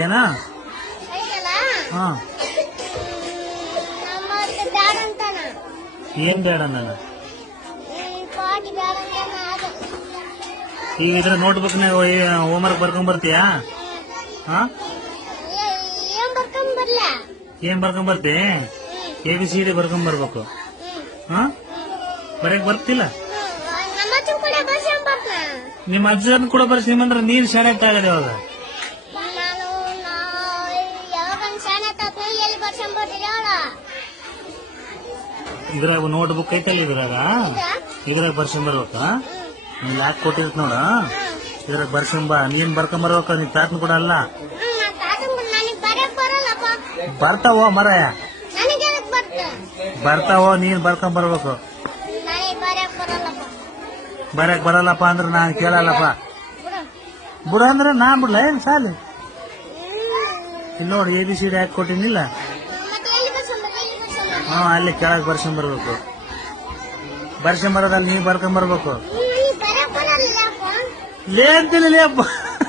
ಏನ ಹಾ ಏನ್ ಬೇಡ ನಾನು ಈಗ ಇದ್ರ ನೋಟ್ಬುಕ್ನಾಗ ಹೋಮ್ವರ್ಕ್ ಬರ್ಕೊಂಡ್ ಬರ್ತೀಯಾ? ಹಾ ಏನ್ ಬರ್ಕೊಂಡ್ ಬರ್ತಿ? ABCD ಬರ್ಕೊಂಡ್ ಬರ್ಬೇಕು. ಹಾ ಬರೆಯಕ್ ಬರ್ತಿಲ್ಲ? ನಿಮ್ಮ ಅಜ್ಜನ್ ಕೂಡ ಬರ್ಸಿಮಂದ್ರೆ ನೀನ್ ಶಾಣೆ ಆಗದೆ ಅವಾಗ. ಇದ್ರಾಗ ನೋಟ್ಬುಕ್ ಐತಲ್ಲ ಇದ್ರಾಗ ಬರ್ಸ್ಕೊಂಡ್ ಬರ್ಬೇಕ. ನೀನ್ ಯಾಕೆ ಕೊಟ್ಟಿರ್ತ ನೋಡ, ಇದ್ರಾಗ ಬರ್ಸ್ಕೊಂಬ. ನೀನ್ ಬರ್ಕೊಂಡ್ ಬರ್ಬೇಕ, ನೀನ್ ತಾತನ್ ಕೂಡ ಅಲ್ಲ. ಬರ್ತಾವೋ ಮರಯ, ಬರ್ತಾವೋ, ನೀನ್ ಬರ್ಕೊಂಡ್ ಬರ್ಬೇಕು. ಬರಕ್ ಬರಲ್ಲಪ್ಪ ಅಂದ್ರೆ ನಾನ್ ಕೇಳಲ್ಲಪ್ಪ. ಬಿಡ ಅಂದ್ರೆ ನಾ ಬಿಡ್ಲ ಏನ್ ಸಾಲಿ? ಇಲ್ಲಿ ನೋಡಿ ABCD ಹಾಕಿ ಕೊಟ್ಟಿನಿಲ್ಲ. ಹಾ ಅಲ್ಲಿ ಕೆಳಗೆ ಬರ್ಸ್ಕೊಂಡ್ ಬರ್ಬೇಕು. ಬರ್ಸ್ಕೊಂಡ್ ಬರೋದಲ್ಲಿ ನೀವ್ ಬರ್ಕೊಂಡ್ ಬರ್ಬೇಕು. ಲೇ ಅಂತಿಲ್ಲ ಲೇ ಅಪ್ಪ.